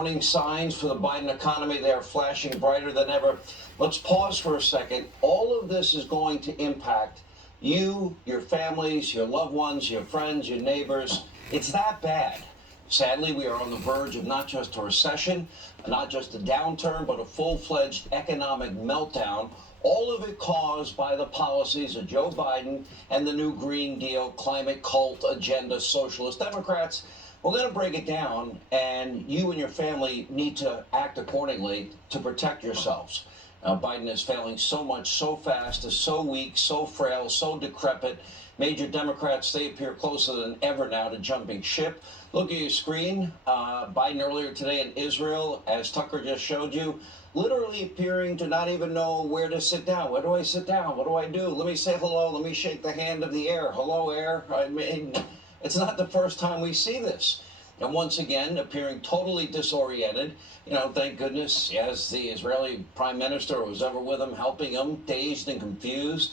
warning signs for the Biden economy. They are flashing brighter than ever. Let's pause for a second. All of this is going to impact you, your families, your loved ones, your friends, your neighbors. It's that bad. Sadly, we are on the verge of not just a recession, not just a downturn, but a full-fledged economic meltdown. All of it caused by the policies of Joe Biden and the new Green Deal, climate cult agenda, socialist Democrats. We're going to break it down, and you and your family need to act accordingly to protect yourselves. Biden is failing so much, so fast, is so weak, so frail, so decrepit. Major Democrats, they appear closer than ever now to jumping ship. Look at your screen. Biden earlier today in Israel, as Tucker just showed you, literally appearing to not even know where to sit down. Where do I sit down? What do I do? Let me say hello. Let me shake the hand of the air. Hello, air. I mean, it's not the first time we see this. And once again, appearing totally disoriented. You know, thank goodness, yes, the Israeli prime minister was ever with him, helping him, dazed and confused.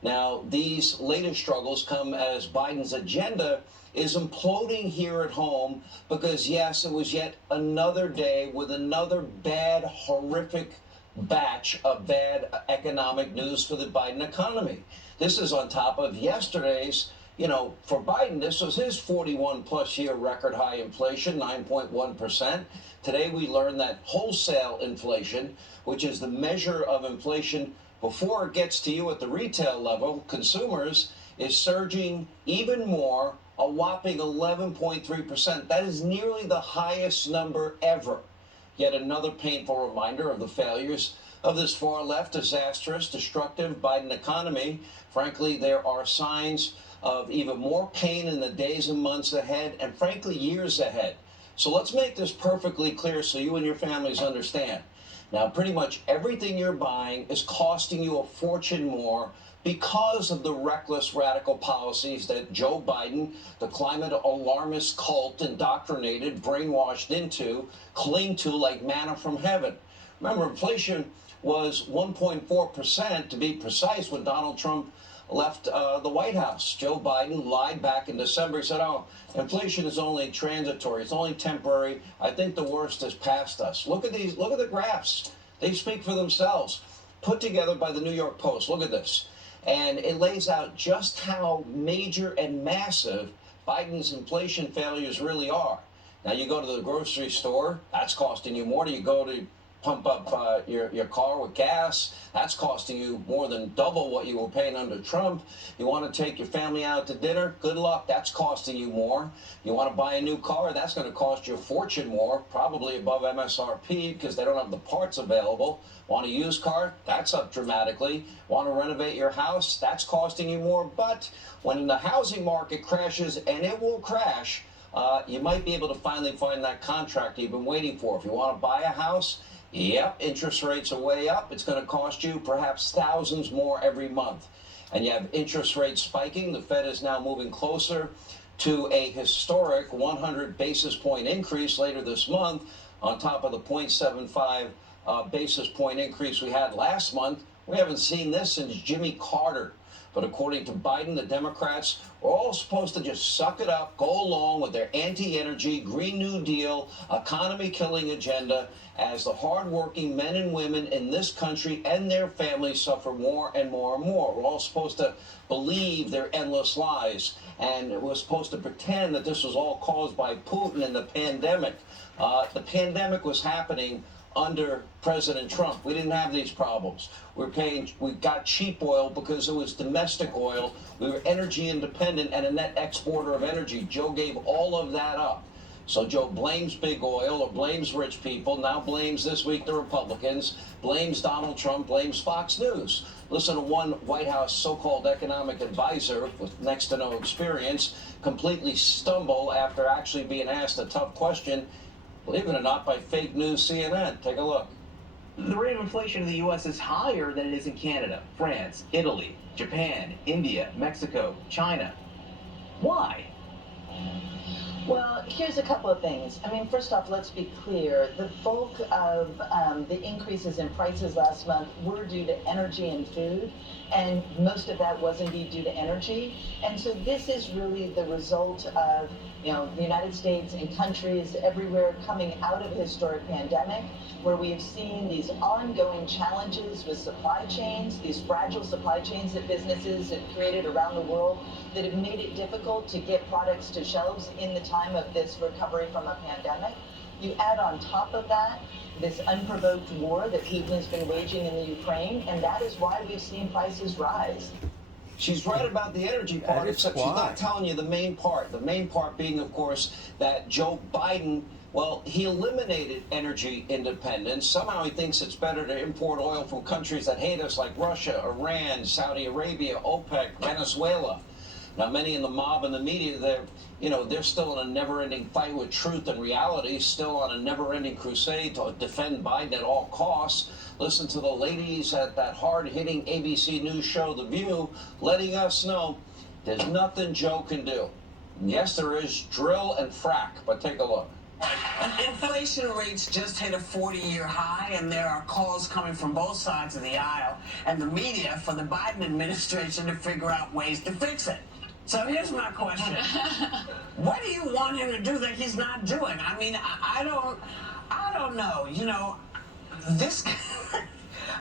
Now, these latest struggles come as Biden's agenda is imploding here at home because, yes, it was yet another day with another bad, horrific batch of bad economic news for the Biden economy. This is on top of yesterday's. For Biden, this was his 41-plus year record high inflation, 9.1%. Today, we learned that wholesale inflation, which is the measure of inflation before it gets to you at the retail level, consumers, is surging even more, a whopping 11.3%. That is nearly the highest number ever. Yet another painful reminder of the failures of this far-left, disastrous, destructive Biden economy. Frankly, there are signs of even more pain in the days and months ahead, and frankly, years ahead. So let's make this perfectly clear so you and your families understand. Now, pretty much everything you're buying is costing you a fortune more because of the reckless, radical policies that Joe Biden, the climate alarmist cult, indoctrinated, brainwashed into, cling to like manna from heaven. Remember, inflation was 1.4%, to be precise, when Donald Trump left the White House. Joe Biden lied back in December. He said, inflation is only transitory. It's only temporary. I think the worst is past us. Look at these. Look at the graphs. They speak for themselves. Put together by the New York Post. Look at this. And it lays out just how major and massive Biden's inflation failures really are. Now, you go to the grocery store, that's costing you more. You go to pump up your car with gas, that's costing you more than double what you were paying under Trump. You want to take your family out to dinner, good luck, that's costing you more. You want to buy a new car, that's going to cost you a fortune more, probably above MSRP because they don't have the parts available. Want a used car, that's up dramatically. Want to renovate your house, that's costing you more. But when the housing market crashes, and it will crash, you might be able to finally find that contract you've been waiting for. If you want to buy a house, yep, interest rates are way up. It's going to cost you perhaps thousands more every month. And you have interest rates spiking. The Fed is now moving closer to a historic 100 basis point increase later this month on top of the 0.75 basis point increase we had last month. We haven't seen this since Jimmy Carter. But according to Biden, the Democrats are all supposed to just suck it up, go along with their anti-energy, Green New Deal, economy-killing agenda as the hardworking men and women in this country and their families suffer more and more and more. We're all supposed to believe their endless lies, and we're supposed to pretend that this was all caused by Putin and the pandemic. The pandemic was happening under President Trump. We didn't have these problems. We got cheap oil because it was domestic oil. We were energy independent and a net exporter of energy. Joe gave all of that up. So Joe blames big oil or blames rich people, now blames this week the Republicans, blames Donald Trump, blames Fox News. Listen to one White House so-called economic advisor with next to no experience completely stumble after actually being asked a tough question, believe it or not, by fake news CNN. Take a look. The rate of inflation in the U.S. is higher than it is in Canada, France, Italy, Japan, India, Mexico, China. Why? Well, here's a couple of things. I mean, first off, let's be clear. The bulk of the increases in prices last month were due to energy and food, and most of that was indeed due to energy. And so this is really the result of The United States and countries everywhere coming out of a historic pandemic, where we have seen these ongoing challenges with supply chains, these fragile supply chains that businesses have created around the world that have made it difficult to get products to shelves in the time of this recovery from a pandemic. You add on top of that this unprovoked war that Putin has been waging in the Ukraine, and that is why we've seen prices rise. She's right about the energy part, except she's why. not telling you the main part. The main part being, of course, that Joe Biden, well, he eliminated energy independence. Somehow he thinks it's better to import oil from countries that hate us like Russia, Iran, Saudi Arabia, OPEC, Venezuela. Now, many in the mob and the media, they're still in a never-ending fight with truth and reality, still on a never-ending crusade to defend Biden at all costs. Listen to the ladies at that hard-hitting ABC News show, The View, letting us know there's nothing Joe can do. Yes, there is drill and frack, but take a look. Inflation rates just hit a 40-year high, and there are calls coming from both sides of the aisle and the media for the Biden administration to figure out ways to fix it. So here's my question. What do you want him to do that he's not doing? I mean, I don't know. This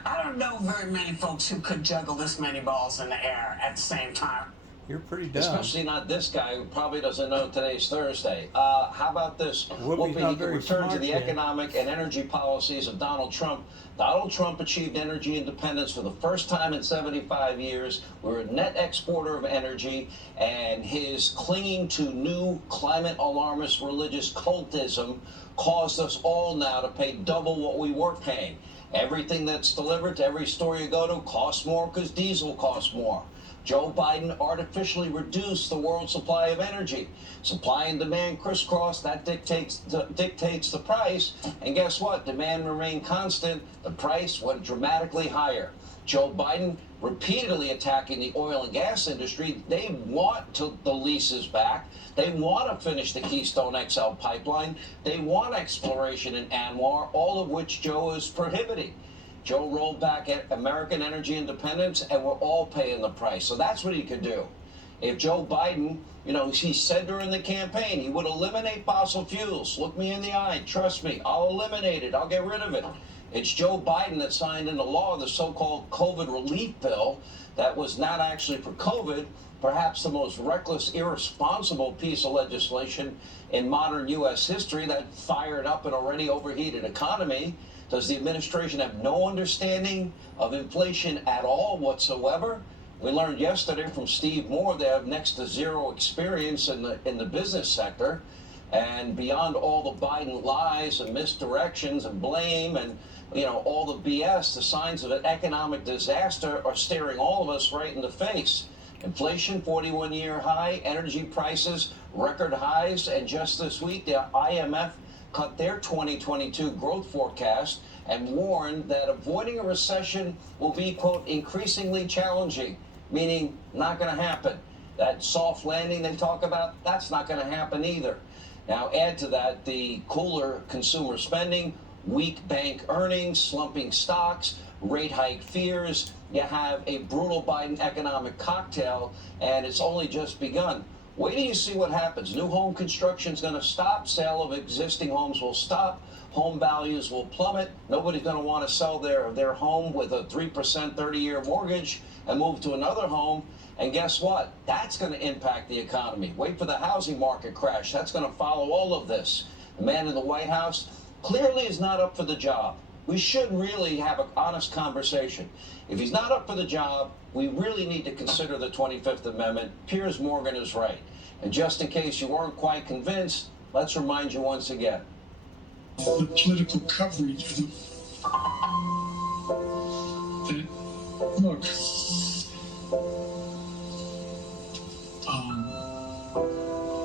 I don't know very many folks who could juggle this many balls in the air at the same time. You're pretty dumb. Especially not this guy who probably doesn't know today's Thursday. How about this? Whoopi's not He can very return to smart, the Dan. economic and energy policies of Donald Trump. Donald Trump achieved energy independence for the first time in 75 years. We're a net exporter of energy, and his clinging to new climate alarmist religious cultism caused us all now to pay double what we were paying. Everything that's delivered to every store you go to costs more because diesel costs more. Joe Biden artificially reduced the world supply of energy. Supply and demand crisscross, that dictates the price. And guess what? Demand remained constant. The price went dramatically higher. Joe Biden repeatedly attacking the oil and gas industry. They want the leases back. They want to finish the Keystone XL pipeline. They want exploration in ANWR, all of which Joe is prohibiting. Joe rolled back American energy independence, and we're all paying the price. So that's what he could do. If Joe Biden, he said during the campaign, he would eliminate fossil fuels. Look me in the eye. Trust me. I'll eliminate it. I'll get rid of it. It's Joe Biden that signed into law the so-called COVID relief bill that was not actually for COVID, perhaps the most reckless, irresponsible piece of legislation in modern U.S. history that fired up an already overheated economy. Does the administration have no understanding of inflation at all whatsoever? We learned yesterday from Steve Moore they have next to zero experience in the business sector. And beyond all the Biden lies and misdirections and blame and all the BS, the signs of an economic disaster are staring all of us right in the face. Inflation, 41-year high, energy prices, record highs, and just this week, the IMF cut their 2022 growth forecast and warned that avoiding a recession will be, quote, increasingly challenging, meaning not going to happen. That soft landing they talk about, that's not going to happen either. Now, add to that the cooler consumer spending, weak bank earnings, slumping stocks, rate hike fears. You have a brutal Biden economic cocktail, and it's only just begun. Wait till you see what happens. New home construction is going to stop. Sale of existing homes will stop. Home values will plummet. Nobody's going to want to sell their home with a 3% 30-year mortgage and move to another home. And guess what? That's going to impact the economy. Wait for the housing market crash. That's going to follow all of this. The man in the White House clearly is not up for the job. We should really have an honest conversation. If he's not up for the job, we really need to consider the 25th Amendment. Piers Morgan is right. And just in case you weren't quite convinced, let's remind you once again. The political coverage that look,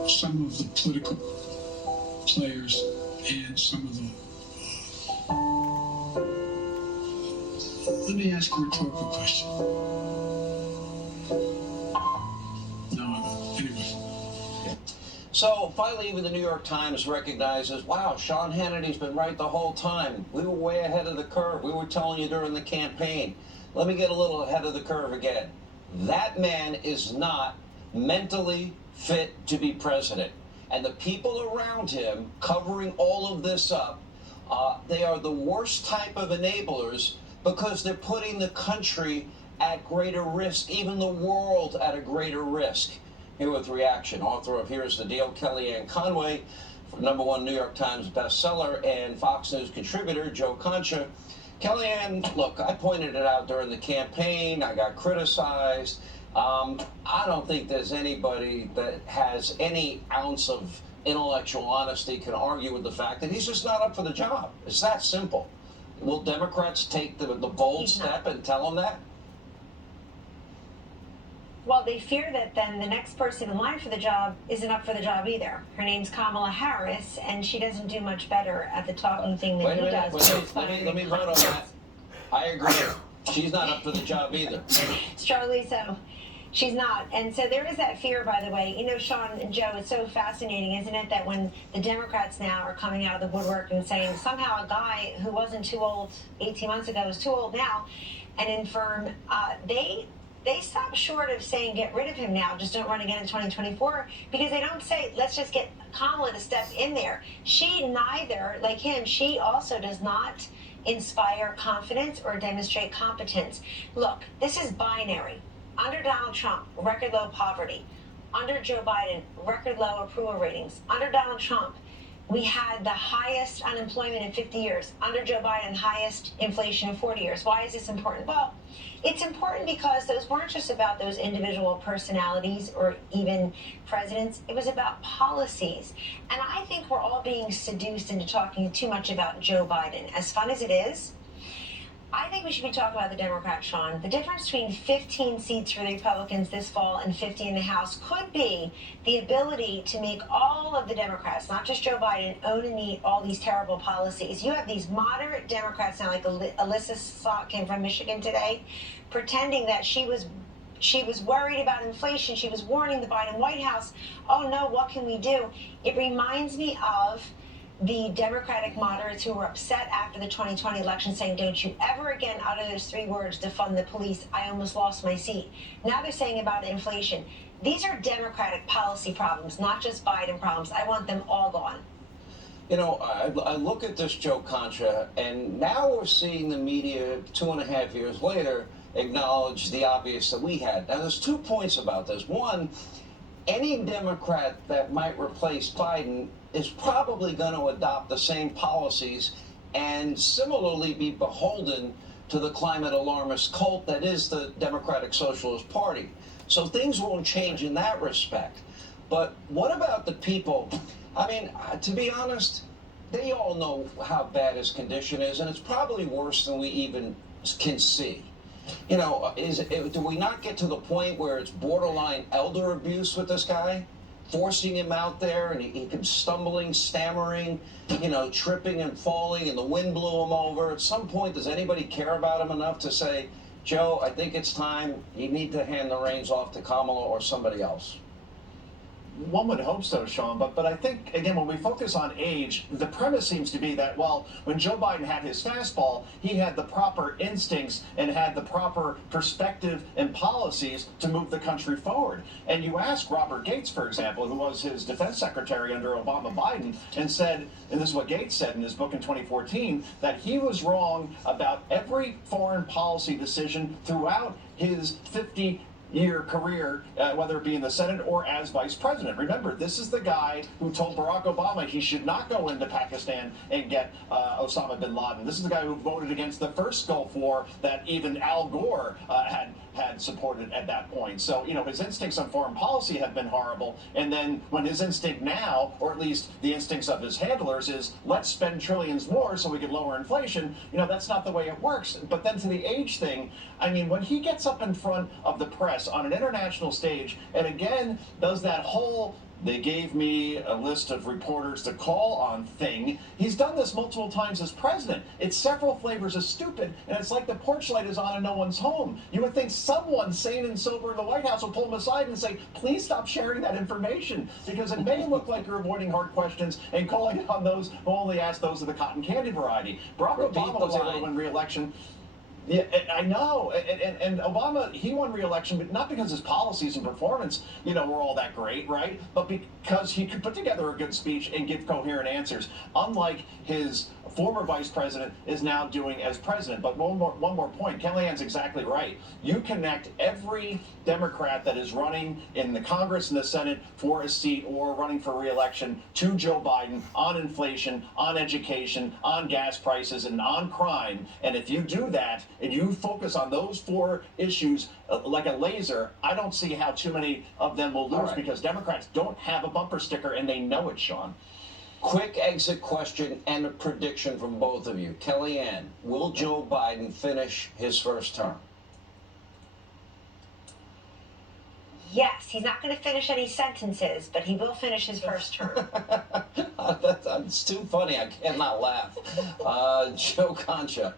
some of the political players and some of the let me ask a rhetorical question. No, I won't. Anyway. So finally, even the New York Times recognizes, wow, Sean Hannity's been right the whole time. We were way ahead of the curve. We were telling you during the campaign. Let me get a little ahead of the curve again. That man is not mentally fit to be president. and the people around him covering all of this up, they are the worst type of enablers because they're putting the country at greater risk, even the world at a greater risk. Here with reaction, author of Here's the Deal, Kellyanne Conway, #1 New York Times bestseller, and Fox News contributor, Joe Concha. Kellyanne, look, I pointed it out during the campaign. I got criticized. I don't think there's anybody that has any ounce of intellectual honesty can argue with the fact that he's just not up for the job. It's that simple. Will Democrats take the bold step and tell him that? Well, they fear that then the next person in line for the job isn't up for the job either. Her name's Kamala Harris, and she doesn't do much better at the talking thing than he does. Let me vote on that. I agree. She's not up for the job either. Strongly so. She's not. And so there is that fear, by the way. You know, Sean and Joe, it's so fascinating, isn't it, that when the Democrats now are coming out of the woodwork and saying somehow a guy who wasn't too old 18 months ago is too old now and infirm, they stop short of saying get rid of him now, just don't run again in 2024, because they don't say let's just get Kamala to step in there. She neither, like him, she also does not inspire confidence or demonstrate competence. Look, this is binary. Under Donald Trump, record low poverty. Under Joe Biden, record low approval ratings. Under Donald Trump, we had the highest unemployment in 50 years. Under Joe Biden, highest inflation in 40 years. Why is this important? Well, it's important because those weren't just about those individual personalities or even presidents. It was about policies. And I think we're all being seduced into talking too much about Joe Biden. As fun as it is, I think we should be talking about the Democrats, Sean. The difference between 15 seats for the Republicans this fall and 50 in the House could be the ability to make all of the Democrats, not just Joe Biden, own and eat all these terrible policies. You have these moderate Democrats now, like Alyssa Salk came from Michigan today, pretending that she was worried about inflation. She was warning the Biden White House, oh no, what can we do? It reminds me of the Democratic moderates who were upset after the 2020 election saying, don't you ever again utter those 3 words, defund the police. I almost lost my seat. Now they're saying about inflation. These are Democratic policy problems, not just Biden problems. I want them all gone. You know, I look at this, Joe Concha, and now we're seeing the media 2.5 years later acknowledge the obvious that we had. Now, there's 2 points about this. One, any Democrat that might replace Biden is probably going to adopt the same policies and similarly be beholden to the climate alarmist cult that is the Democratic Socialist Party. So things won't change in that respect. But what about the people? I mean, to be honest, they all know how bad his condition is, and it's probably worse than we even can see. You know, do we not get to the point where it's borderline elder abuse with this guy? Forcing him out there, and he keeps stumbling, stammering, you know, tripping and falling, and the wind blew him over. At some point, does anybody care about him enough to say, Joe, I think it's time you need to hand the reins off to Kamala or somebody else? One would hope so, Sean, but I think, again, when we focus on age, the premise seems to be that, well, when Joe Biden had his fastball, he had the proper instincts and had the proper perspective and policies to move the country forward. And you ask Robert Gates, for example, who was his defense secretary under Obama Biden, and said, and this is what Gates said in his book in 2014, that he was wrong about every foreign policy decision throughout his 50-year career, whether it be in the Senate or as vice president. Remember, this is the guy who told Barack Obama he should not go into Pakistan and get Osama bin Laden. This is the guy who voted against the first Gulf War that even Al Gore had supported at that point. So, you know, his instincts on foreign policy have been horrible. And then when his instinct now, or at least the instincts of his handlers, is let's spend trillions more so we can lower inflation, you know, that's not the way it works. But then to the age thing, I mean, when he gets up in front of the press on an international stage and again does that whole they gave me a list of reporters to call on thing. He's done this multiple times as president. It's several flavors of stupid, and it's like the porch light is on and no one's home. You would think someone sane and sober in the White House would pull him aside and say, please stop sharing that information, because it may look like you're avoiding hard questions and calling on those who only ask those of the cotton candy variety. Barack Obama was able to win re-election. Yeah, I know. And Obama, he won re-election, but not because his policies and performance, were all that great, right? But because he could put together a good speech and give coherent answers, unlike his former vice president is now doing as president. But one more point. Kellyanne's exactly right. You connect every Democrat that is running in the Congress and the Senate for a seat or running for re-election to Joe Biden on inflation, on education, on gas prices, and on crime. And if you do that, and you focus on those four issues like a laser, I don't see how too many of them will lose because Democrats don't have a bumper sticker and they know it, Sean. Quick exit question and a prediction from both of you. Kellyanne, will Joe Biden finish his first term? Yes, he's not going to finish any sentences, but he will finish his first term. It's too funny. I cannot laugh. Joe Concha.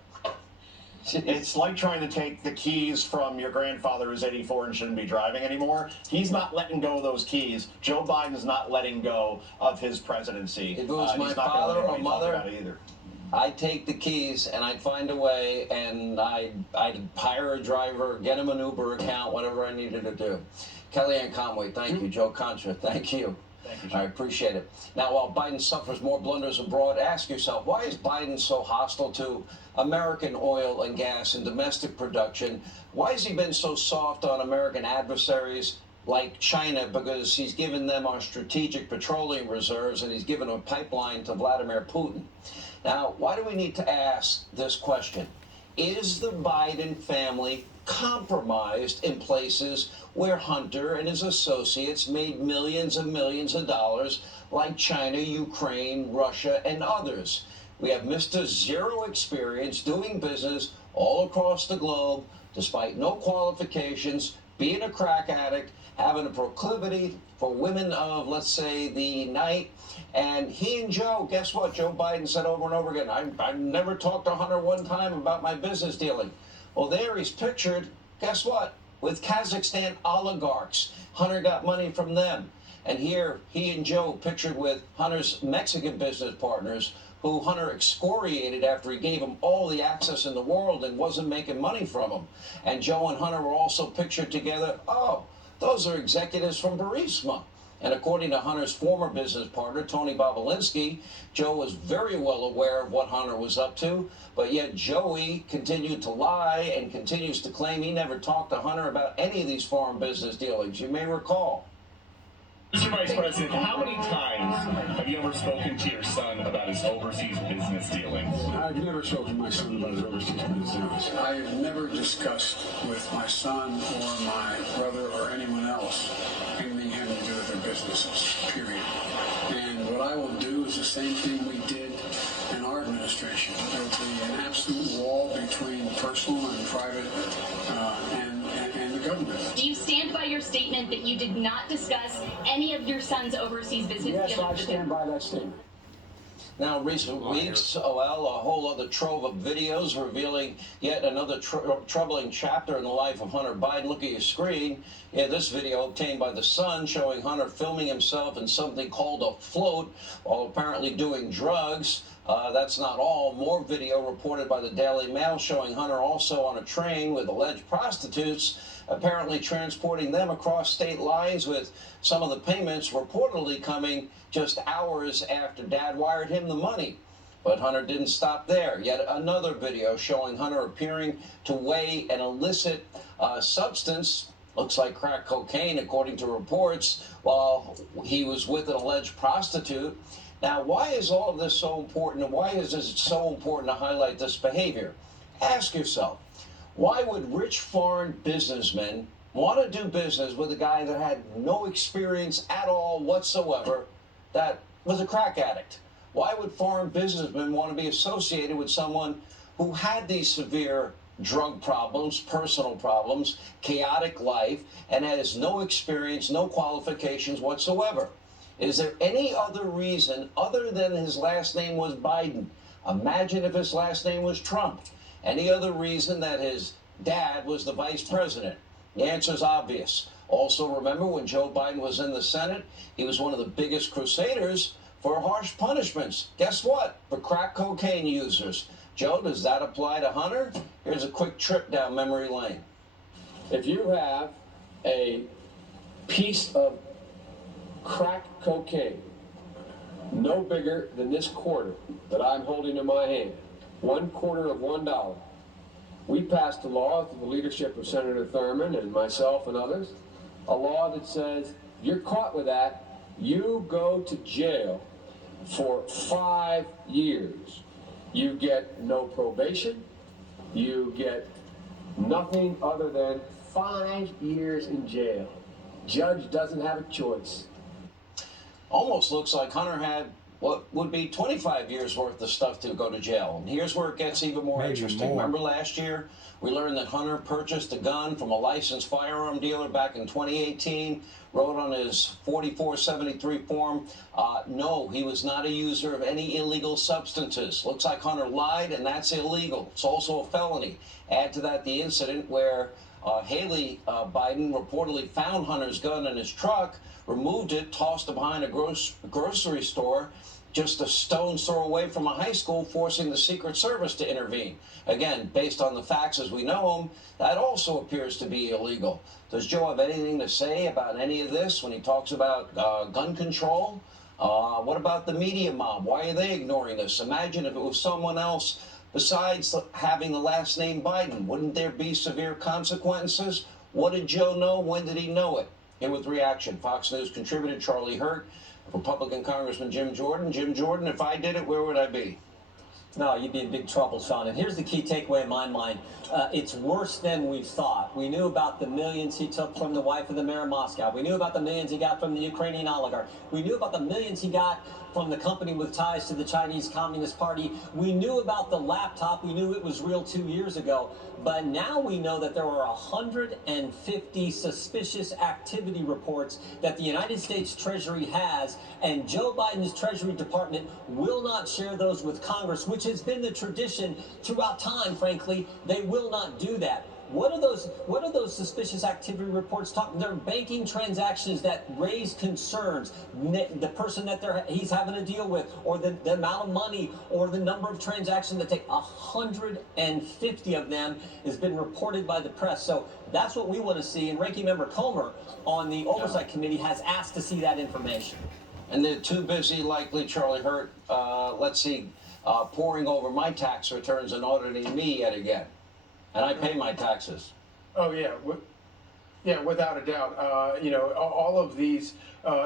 It's like trying to take the keys from your grandfather who's 84 and shouldn't be driving anymore. He's not letting go of those keys. Joe Biden's not letting go of his presidency. If it was my father or mother, I'd take the keys and I'd find a way and I'd hire a driver, get him an Uber account, whatever I needed to do. Kellyanne Conway, thank you. Joe Concha, thank you. Thank you, I appreciate it. Now, while Biden suffers more blunders abroad, ask yourself, why is Biden so hostile to American oil and gas and domestic production? Why has he been so soft on American adversaries like China? Because he's given them our strategic petroleum reserves and he's given a pipeline to Vladimir Putin. Now, why do we need to ask this question? Is the Biden family compromised in places where Hunter and his associates made millions and millions of dollars, like China, Ukraine, Russia, and others? We have Mr. Zero experience doing business all across the globe, despite no qualifications, being a crack addict, having a proclivity for women of, let's say, the night. And he and Joe, guess what? Joe Biden said over and over again, I never talked to Hunter one time about my business dealing. Well, there he's pictured, guess what? With Kazakhstan oligarchs. Hunter got money from them. And here, he and Joe pictured with Hunter's Mexican business partners, who Hunter excoriated after he gave him all the access in the world and wasn't making money from them. And Joe and Hunter were also pictured together. Oh, those are executives from Burisma. And according to Hunter's former business partner, Tony Bobulinski, Joe was very well aware of what Hunter was up to, but yet Joey continued to lie and continues to claim he never talked to Hunter about any of these foreign business dealings. You may recall. Mr. Vice President, how many times have you ever spoken to your son about his overseas business dealings? I've never spoken to my son about his overseas business dealings. I have never discussed with my son or my brother or anyone else anything having to do with their businesses, period. And what I will do is the same thing we did in our administration. There will be an absolute wall between personal and private and the government. Do you stand by your statement that you did not discuss any of your son's overseas business dealings? Yes, I stand by that statement. Now, recent weeks, a whole other trove of videos revealing yet another troubling chapter in the life of Hunter Biden. Look at your screen. Yeah, this video obtained by The Sun showing Hunter filming himself in something called a float while apparently doing drugs. That's not all. More video reported by the Daily Mail showing Hunter also on a train with alleged prostitutes, apparently transporting them across state lines, with some of the payments reportedly coming just hours after Dad wired him the money. But Hunter didn't stop there. Yet another video showing Hunter appearing to weigh an illicit substance, looks like crack cocaine according to reports, while he was with an alleged prostitute. Now, why is all of this so important, and why is it so important to highlight this behavior? Ask yourself, why would rich foreign businessmen want to do business with a guy that had no experience at all whatsoever, that was a crack addict? Why would foreign businessmen want to be associated with someone who had these severe drug problems, personal problems, chaotic life, and has no experience, no qualifications whatsoever? Is there any other reason other than his last name was Biden? Imagine if his last name was Trump. Any other reason that his dad was the vice president? The answer is obvious. Also, remember when Joe Biden was in the Senate, he was one of the biggest crusaders for harsh punishments. Guess what? For crack cocaine users. Joe, does that apply to Hunter? Here's a quick trip down memory lane. If you have a piece of crack cocaine no bigger than this quarter that I'm holding in my hand, 1/4 of $1, we passed a law through the leadership of Senator Thurmond and myself and others, a law that says if you're caught with that, you go to jail for 5 years. You get no probation, you get nothing other than 5 years in jail. Judge doesn't have a choice. Almost looks like Hunter had what would be 25 years worth of stuff to go to jail. And here's where it gets even more interesting. Remember last year, we learned that Hunter purchased a gun from a licensed firearm dealer back in 2018, wrote on his 4473 form, no, he was not a user of any illegal substances. Looks like Hunter lied, and that's illegal. It's also a felony. Add to that the incident where Haley Biden reportedly found Hunter's gun in his truck, removed it, tossed it behind a grocery store, just a stone's throw away from a high school, forcing the Secret Service to intervene. Again, based on the facts as we know them, that also appears to be illegal. Does Joe have anything to say about any of this when he talks about gun control? What about the media mob? Why are they ignoring this? Imagine if it was someone else besides having the last name Biden. Wouldn't there be severe consequences? What did Joe know? When did he know it? Here with reaction, Fox News contributor Charlie Hurt, Republican Congressman Jim Jordan. Jim Jordan, if I did it, where would I be? No, you'd be in big trouble, Sean. And here's the key takeaway in my mind. It's worse than we thought. We knew about the millions he took from the wife of the mayor of Moscow. We knew about the millions he got from the Ukrainian oligarch. We knew about the millions he got from the company with ties to the Chinese Communist Party. We knew about the laptop. We knew it was real 2 years ago. But now we know that there are 150 suspicious activity reports that the United States Treasury has, and Joe Biden's Treasury Department will not share those with Congress, which has been the tradition throughout time, frankly. They will not do that. What are those suspicious activity reports talking? They're banking transactions that raise concerns. The person that he's having to deal with, or the amount of money, or the number of transactions that take 150 of them has been reported by the press. So that's what we want to see. And Ranking Member Comer on the Oversight Committee has asked to see that information. And they're too busy, likely, Charlie Hurt, poring over my tax returns and auditing me yet again. And I pay my taxes. Oh, yeah. Yeah, without a doubt. All of these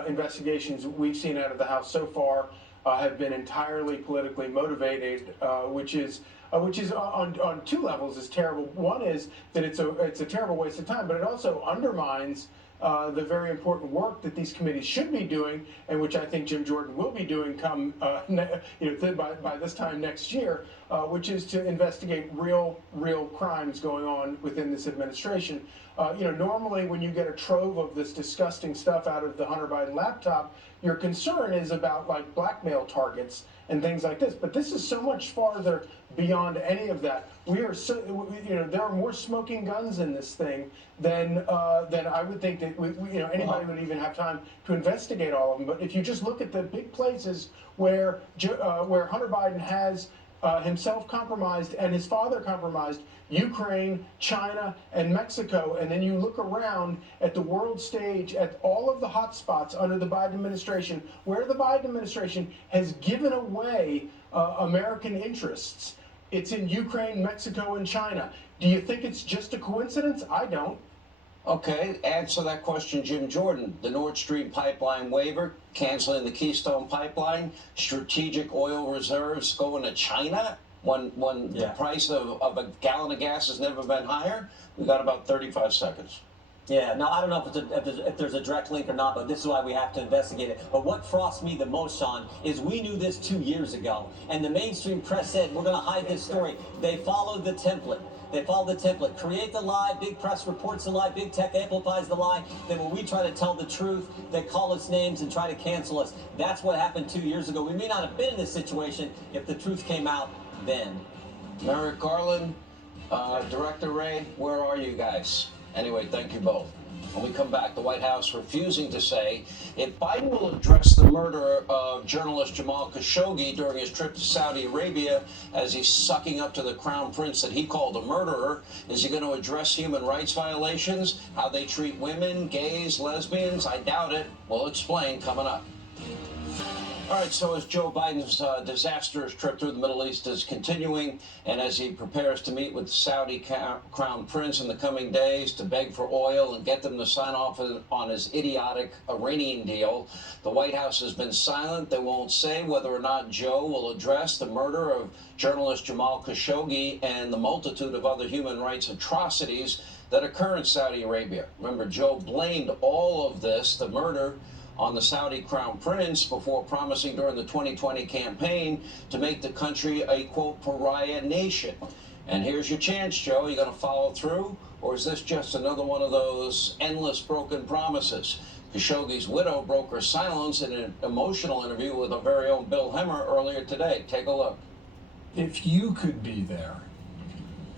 investigations we've seen out of the House so far have been entirely politically motivated, which is on two levels is terrible. One is that it's a terrible waste of time, but it also undermines the very important work that these committees should be doing, and which I think Jim Jordan will be doing come by this time next year, which is to investigate real crimes going on within this administration. Normally when you get a trove of this disgusting stuff out of the Hunter Biden laptop, your concern is about like blackmail targets and things like this. But this is so much farther beyond any of that. We are there are more smoking guns in this thing than I would think that anybody would even have time to investigate all of them. But if you just look at the big places where Hunter Biden has himself compromised and his father compromised, Ukraine, China, and Mexico, and then you look around at the world stage at all of the hot spots under the Biden administration, where the Biden administration has given away American interests. It's in Ukraine, Mexico, and China. Do you think it's just a coincidence? I don't. Okay, answer that question, Jim Jordan. The Nord Stream pipeline waiver, canceling the Keystone pipeline, strategic oil reserves going to China when the price of a gallon of gas has never been higher. We got about 35 seconds. Yeah, now I don't know if there's a direct link or not, but this is why we have to investigate it. But what frosts me the most, Sean, is we knew this 2 years ago, and the mainstream press said we're going to hide this story. They followed the template. They follow the template. Create the lie, big press reports the lie, big tech amplifies the lie. Then when we try to tell the truth, they call us names and try to cancel us. That's what happened 2 years ago. We may not have been in this situation if the truth came out then. Merrick Garland, Director Ray, where are you guys? Anyway, thank you both. When we come back, the White House refusing to say if Biden will address the murder of journalist Jamal Khashoggi during his trip to Saudi Arabia as he's sucking up to the crown prince that he called a murderer. Is he going to address human rights violations, how they treat women, gays, lesbians? I doubt it. We'll explain coming up. All right, so as Joe Biden's disastrous trip through the Middle East is continuing, and as he prepares to meet with the Saudi crown prince in the coming days to beg for oil and get them to sign off on his idiotic Iranian deal, the White House has been silent. They won't say whether or not Joe will address the murder of journalist Jamal Khashoggi and the multitude of other human rights atrocities that occur in Saudi Arabia. Remember, Joe blamed all of this, the murder, on the Saudi crown prince before promising during the 2020 campaign to make the country a, quote, pariah nation. And here's your chance, Joe. Are you going to follow through? Or is this just another one of those endless broken promises? Khashoggi's widow broke her silence in an emotional interview with our very own Bill Hemmer earlier today. Take a look. If you could be there,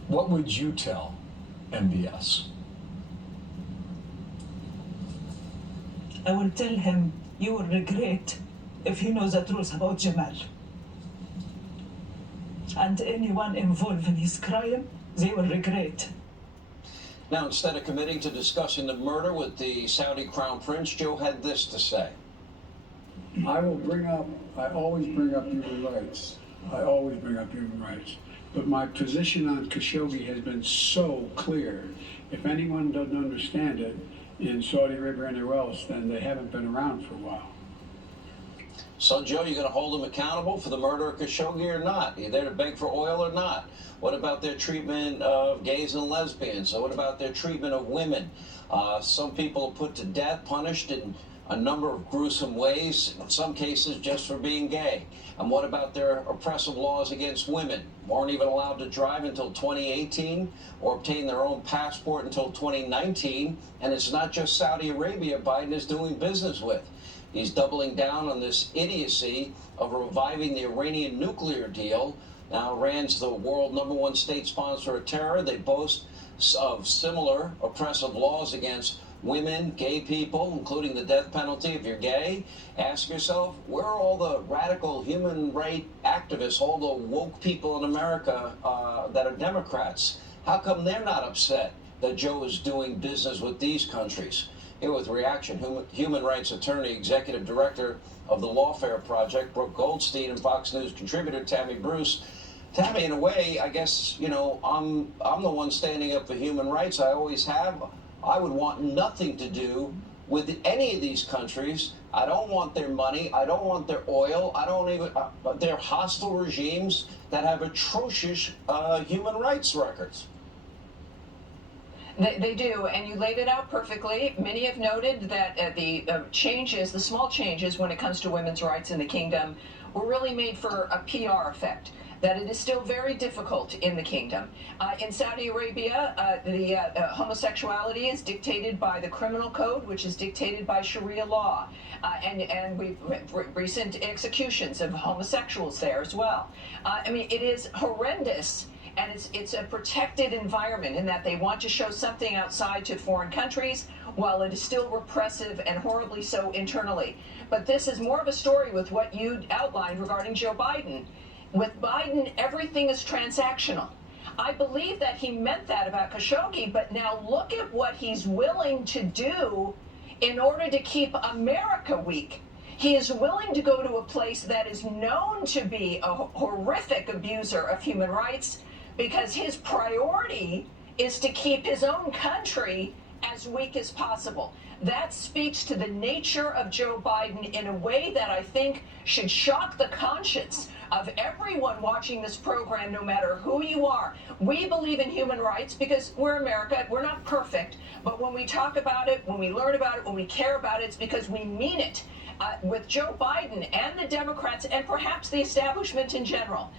what would you tell MBS? I will tell him you will regret if he knows the truth about Jamal. And anyone involved in his crime, they will regret. Now, instead of committing to discussing the murder with the Saudi crown prince, Joe had this to say. I always bring up human rights. I always bring up human rights. But my position on Khashoggi has been so clear. If anyone doesn't understand it, in Saudi Arabia or anywhere else, then they haven't been around for a while. So, Joe, you going to hold them accountable for the murder of Khashoggi or not? Are you there to beg for oil or not? What about their treatment of gays and lesbians? So what about their treatment of women? Some people are put to death, punished in a number of gruesome ways, in some cases just for being gay. And what about their oppressive laws against women? Weren't even allowed to drive until 2018 or obtain their own passport until 2019. And it's not just Saudi Arabia Biden is doing business with. He's doubling down on this idiocy of reviving the Iranian nuclear deal. Now, Iran's the world #1 state sponsor of terror. They boast of similar oppressive laws against women, gay people, including the death penalty if you're gay. Ask yourself, where are all the radical human rights activists, all the woke people in America that are Democrats? How come they're not upset that Joe is doing business with these countries? Here with reaction, human rights attorney, executive director of the Lawfare Project, Brooke Goldstein, and Fox News contributor Tammy Bruce. Tammy, in a way, I guess, you know, I'm the one standing up for human rights. I always have. I would want nothing to do with any of these countries. I don't want their money. I don't want their oil. I don't even, they're hostile regimes that have atrocious human rights records. They do, and you laid it out perfectly. Many have noted that the changes, the small changes when it comes to women's rights in the kingdom were really made for a PR effect. That it is still very difficult in the kingdom. In Saudi Arabia, homosexuality is dictated by the criminal code, which is dictated by Sharia law. And we've recent executions of homosexuals there as well. I mean, it is horrendous. And it's a protected environment in that they want to show something outside to foreign countries while it is still repressive and horribly so internally. But this is more of a story with what you outlined regarding Joe Biden. With Biden, everything is transactional. I believe that he meant that about Khashoggi, but now look at what he's willing to do in order to keep America weak. He is willing to go to a place that is known to be a horrific abuser of human rights because his priority is to keep his own country as weak as possible. That speaks to the nature of Joe Biden in a way that I think should shock the conscience of everyone watching this program, no matter who you are. We believe in human rights because we're America. We're not perfect. But when we talk about it, when we learn about it, when we care about it, it's because we mean it. With Joe Biden and the Democrats and perhaps the establishment in general,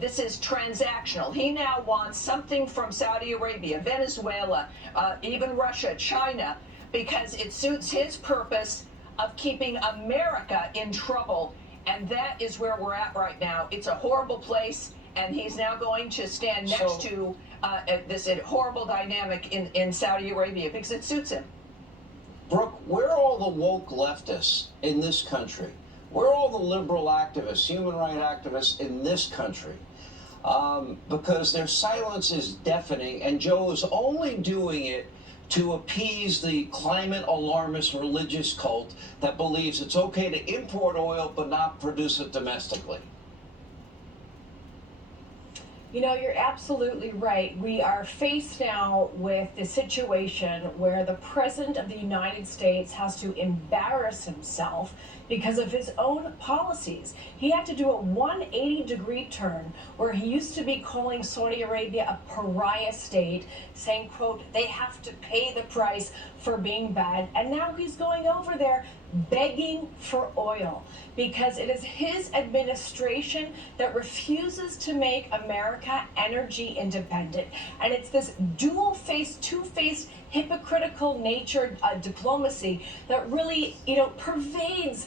this is transactional. He now wants something from Saudi Arabia, Venezuela, even Russia, China, because it suits his purpose of keeping America in trouble. And that is where we're at right now. It's a horrible place, and he's now going to stand next to this horrible dynamic in Saudi Arabia because it suits him. Brooke, where are all the woke leftists in this country? Where are all the liberal activists, human rights activists in this country? Because their silence is deafening, and Joe is only doing it to appease the climate alarmist religious cult that believes it's okay to import oil but not produce it domestically. You know, you're absolutely right. We are faced now with the situation where the President of the United States has to embarrass himself because of his own policies. He had to do a 180-degree turn where he used to be calling Saudi Arabia a pariah state, saying, quote, they have to pay the price for being bad. And now he's going over there begging for oil because it is his administration that refuses to make America energy independent. And it's this dual-faced, two-faced, hypocritical natured diplomacy that really, pervades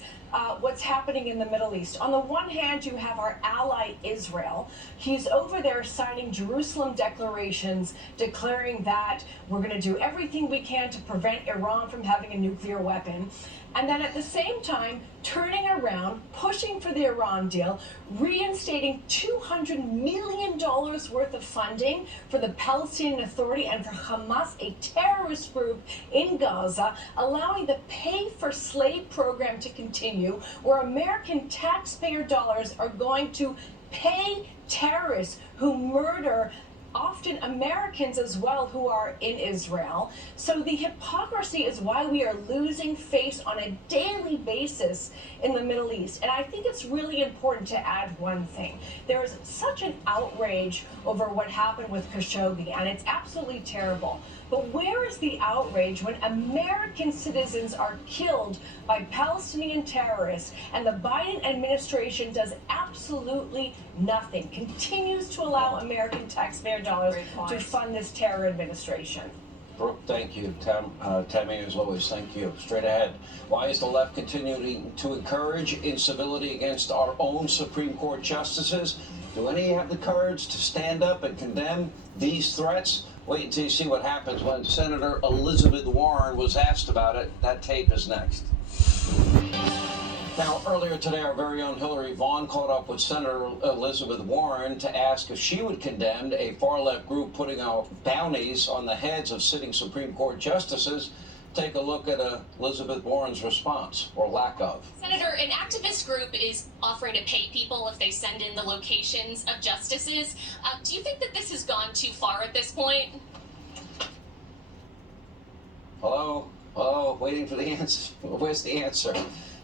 what's happening in the Middle East. On the one hand, you have our ally Israel. He's over there signing Jerusalem declarations, declaring that we're going to do everything we can to prevent Iran from having a nuclear weapon. And then at the same time, turning around, pushing for the Iran deal, reinstating $200 million worth of funding for the Palestinian Authority and for Hamas, a terrorist group in Gaza, allowing the pay-for-slave program to continue, where American taxpayer dollars are going to pay terrorists who murder often Americans as well who are in Israel. So the hypocrisy is why we are losing face on a daily basis in the Middle East. And I think it's really important to add one thing. There is such an outrage over what happened with Khashoggi, and it's absolutely terrible. But where is the outrage when American citizens are killed by Palestinian terrorists and the Biden administration does absolutely nothing, continues to allow American taxpayer dollars to fund this terror administration? Brooke, thank you. Tammy, as always, thank you. Straight ahead. Why is the left continuing to encourage incivility against our own Supreme Court justices? Do any have the courage to stand up and condemn these threats? Wait until you see what happens when Senator Elizabeth Warren was asked about it. That tape is next. Now, earlier today, our very own Hillary Vaughn caught up with Senator Elizabeth Warren to ask if she would condemn a far-left group putting out bounties on the heads of sitting Supreme Court justices. Take a look at Elizabeth Warren's response, or lack of. Senator, an activist group is offering to pay people if they send in the locations of justices. Do you think that this has gone too far at this point? Hello? Hello? Waiting for the answer. Where's the answer?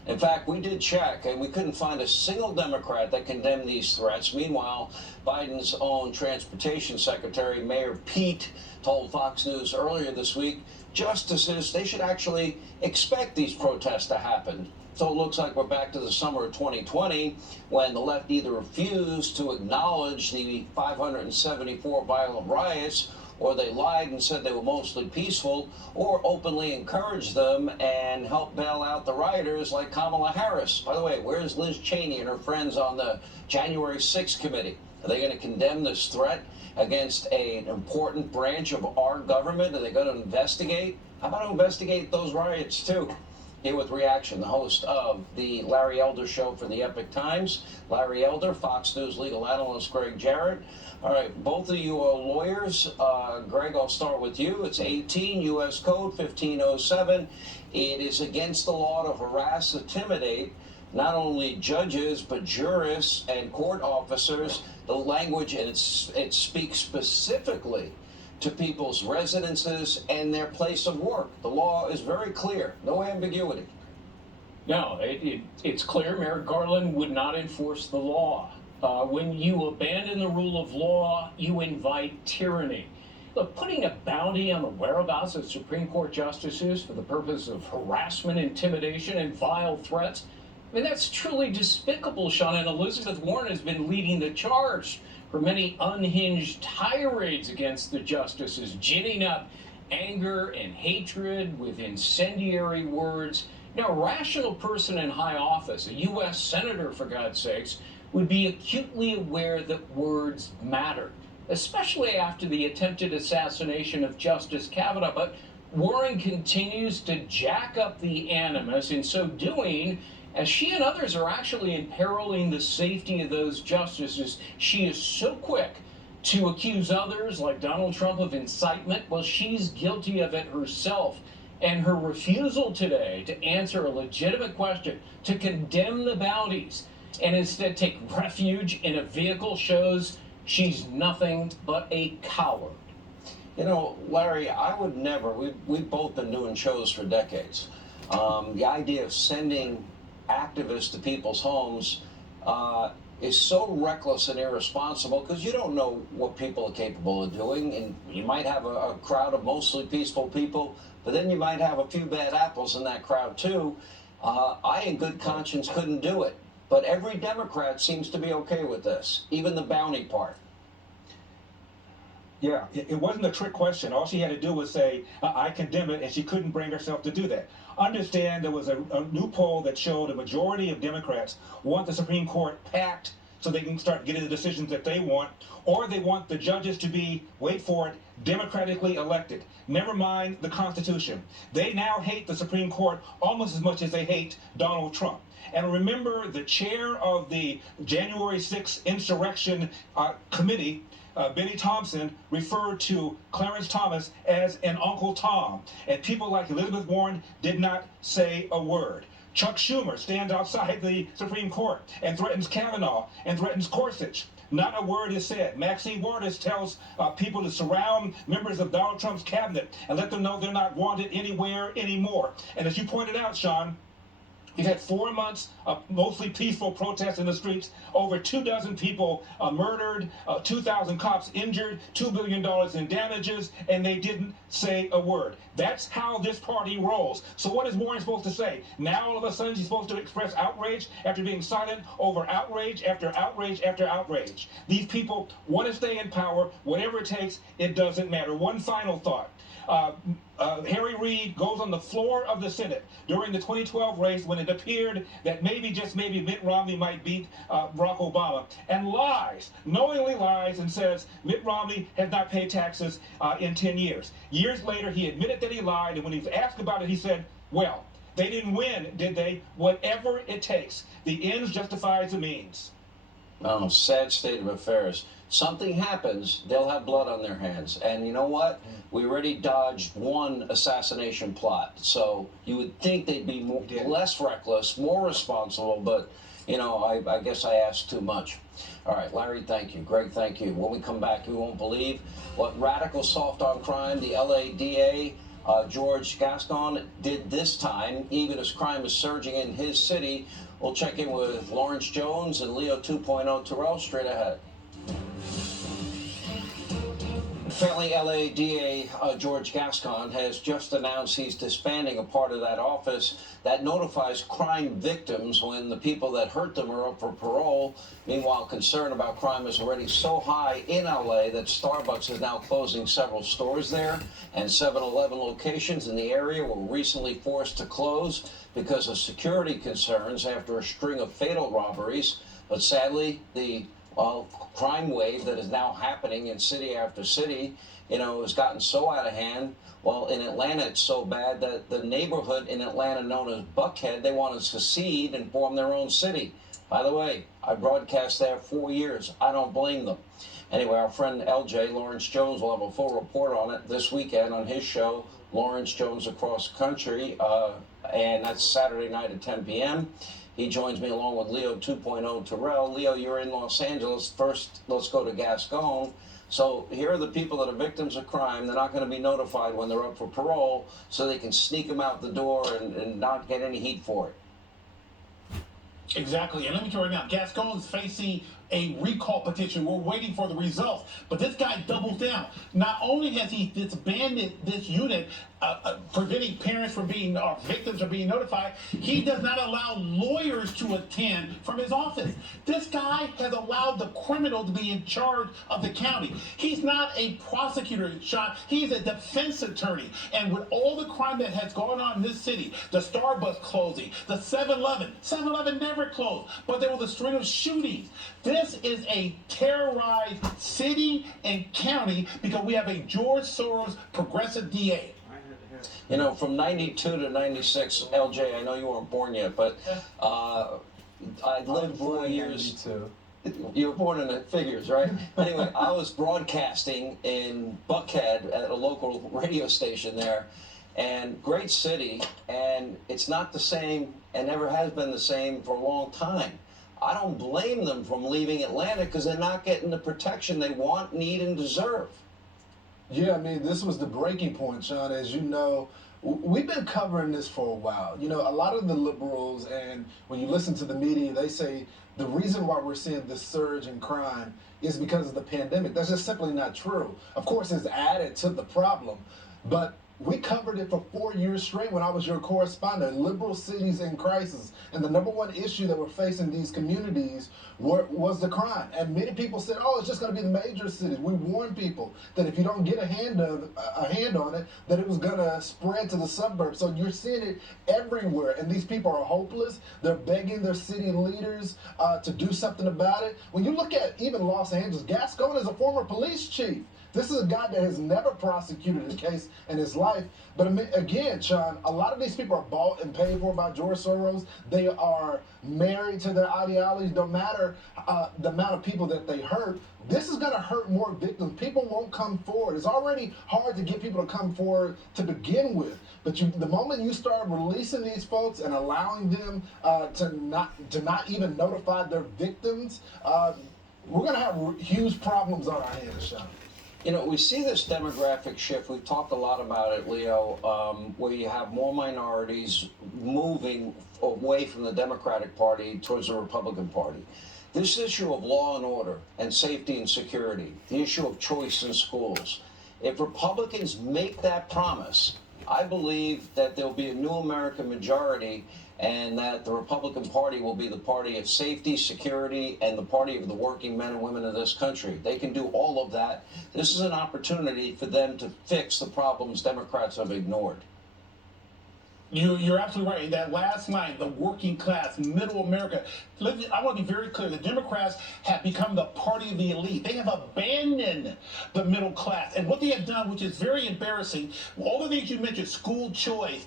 In fact, we did check, and we couldn't find a single Democrat that condemned these threats. Meanwhile, Biden's own Transportation Secretary, Mayor Pete, told Fox News earlier this week, justices, they should actually expect these protests to happen. So it looks like we're back to the summer of 2020, when the left either refused to acknowledge the 574 violent riots, or they lied and said they were mostly peaceful, or openly encouraged them and helped bail out the rioters like Kamala Harris. By the way, where's Liz Cheney and her friends on the January 6th committee? Are they going to condemn this threat against an important branch of our government? Are they going to investigate? How about investigate those riots too? Here with reaction, the host of the Larry Elder Show for the Epic Times, Larry Elder, Fox News legal analyst Greg Jarrett. All right, both of you are lawyers. Greg, I'll start with you. It's 18 U.S. Code 1507. It is against the law to harass, intimidate not only judges, but jurists and court officers. The language, and it speaks specifically to people's residences and their place of work. The law is very clear, no ambiguity. No, it's clear Merrick Garland would not enforce the law. When you abandon the rule of law, you invite tyranny. Look, putting a bounty on the whereabouts of Supreme Court justices for the purpose of harassment, intimidation, and vile threats, I mean, that's truly despicable, Sean, and Elizabeth Warren has been leading the charge for many unhinged tirades against the justices, ginning up anger and hatred with incendiary words. Now, a rational person in high office, a U.S. senator, for God's sakes, would be acutely aware that words matter, especially after the attempted assassination of Justice Kavanaugh. But Warren continues to jack up the animus. In so doing, as she and others are actually imperiling the safety of those justices, she is so quick to accuse others, like Donald Trump, of incitement. Well, she's guilty of it herself. And her refusal today to answer a legitimate question, to condemn the bounties, and instead take refuge in a vehicle shows she's nothing but a coward. You know, Larry, I would never, we've both been doing shows for decades. The idea of sending activists to people's homes is so reckless and irresponsible because you don't know what people are capable of doing. And you might have a crowd of mostly peaceful people, but then you might have a few bad apples in that crowd too. I, in good conscience, couldn't do it. But every Democrat seems to be okay with this, even the bounty part. Yeah, it wasn't a trick question. All she had to do was say, I condemn it, and she couldn't bring herself to do that. Understand there was a new poll that showed a majority of Democrats want the Supreme Court packed so they can start getting the decisions that they want, or they want the judges to be, wait for it, democratically elected. Never mind the Constitution. They now hate the Supreme Court almost as much as they hate Donald Trump. And remember, the chair of the January 6th Insurrection Committee, Benny Thompson, referred to Clarence Thomas as an Uncle Tom. And people like Elizabeth Warren did not say a word. Chuck Schumer stands outside the Supreme Court and threatens Kavanaugh and threatens Gorsuch. Not a word is said. Maxine Waters tells people to surround members of Donald Trump's cabinet and let them know they're not wanted anywhere anymore. And as you pointed out, Sean, we've had 4 months of mostly peaceful protests in the streets, over 24 people murdered, 2,000 cops injured, $2 billion in damages, and they didn't say a word. That's how this party rolls. So what is Warren supposed to say? Now all of a sudden she's supposed to express outrage after being silent over outrage after outrage after outrage. These people want to stay in power, whatever it takes, it doesn't matter. One final thought. Harry Reid goes on the floor of the Senate during the 2012 race when it appeared that maybe, just maybe, Mitt Romney might beat Barack Obama, and lies, knowingly lies, and says Mitt Romney has not paid taxes in 10 years. Years later, he admitted that he lied, and when he was asked about it, he said, well, they didn't win, did they? Whatever it takes. The ends justifies the means. Oh, sad state of affairs. Something happens, they'll have blood on their hands. And you know what? We already dodged one assassination plot. So you would think they'd be less reckless, more responsible, but, you know, I guess I asked too much. All right, Larry, thank you. Greg, thank you. When we come back, you won't believe what radical soft on crime the LA DA, George Gascon, did this time, even as crime is surging in his city. We'll check in with Lawrence Jones and Leo 2.0 Terrell straight ahead. Apparently, LA DA George Gascon has just announced he's disbanding a part of that office that notifies crime victims when the people that hurt them are up for parole. Meanwhile, concern about crime is already so high in LA that Starbucks is now closing several stores there, and 7-Eleven locations in the area were recently forced to close because of security concerns after a string of fatal robberies. But sadly, the crime wave that is now happening in city after city, you know, has gotten so out of hand. Well, in Atlanta, it's so bad that the neighborhood in Atlanta known as Buckhead, they want to secede and form their own city. By the way, I broadcast there 4 years. I don't blame them. Anyway, our friend LJ, Lawrence Jones, will have a full report on it this weekend on his show, Lawrence Jones Across the Country, and that's Saturday night at 10 p.m. He joins me along with Leo 2.0 Terrell. Leo, you're in Los Angeles. First, let's go to Gascon. So here are the people that are victims of crime. They're not going to be notified when they're up for parole, so they can sneak them out the door and not get any heat for it. Exactly. And let me tell you right now, Gascon is facing a recall petition. We're waiting for the results. But this guy doubles down. Not only has he disbanded this unit, preventing parents from being, or victims from being notified, he does not allow lawyers to attend from his office. This guy has allowed the criminal to be in charge of the county. He's not a prosecutor, Sean. He's a defense attorney. And with all the crime that has gone on in this city, the Starbucks closing, the 7-Eleven never closed, but there was a string of shootings. This is a terrorized city and county because we have a George Soros progressive DA. You know, from 92 to 96, LJ, I know you weren't born yet, but I lived 4 years. You were born in the figures, right? Anyway, I was broadcasting in Buckhead at a local radio station there, and great city, and it's not the same and never has been the same for a long time. I don't blame them from leaving Atlanta because they're not getting the protection they want, need, and deserve. Yeah, I mean, this was the breaking point, Sean. As you know, we've been covering this for a while. You know, a lot of the liberals, and when you listen to the media, they say the reason why we're seeing this surge in crime is because of the pandemic. That's just simply not true. Of course, it's added to the problem, but we covered it for 4 years straight when I was your correspondent. Liberal cities in crisis, and the number one issue that we're facing these communities was the crime. And many people said, "Oh, it's just going to be the major cities." We warned people that if you don't get a hand on it, that it was going to spread to the suburbs. So you're seeing it everywhere, and these people are hopeless. They're begging their city leaders to do something about it. When you look at even Los Angeles, Gascon is a former police chief. This is a guy that has never prosecuted a case in his life. But again, Sean, a lot of these people are bought and paid for by George Soros. They are married to their ideologies. No matter the amount of people that they hurt, this is going to hurt more victims. People won't come forward. It's already hard to get people to come forward to begin with. But the moment you start releasing these folks and allowing them to not even notify their victims, we're going to have huge problems on our hands, Sean. You know, we see this demographic shift. We've talked a lot about it, Leo, where you have more minorities moving away from the Democratic Party towards the Republican Party. This issue of law and order and safety and security, the issue of choice in schools, if Republicans make that promise, I believe that there'll be a new American majority and that the Republican Party will be the party of safety, security, and the party of the working men and women of this country. They can do all of that. This is an opportunity for them to fix the problems Democrats have ignored. You're absolutely right. That last line, the working class, middle America. I want to be very clear. The Democrats have become the party of the elite. They have abandoned the middle class. And what they have done, which is very embarrassing, all the things you mentioned, school choice,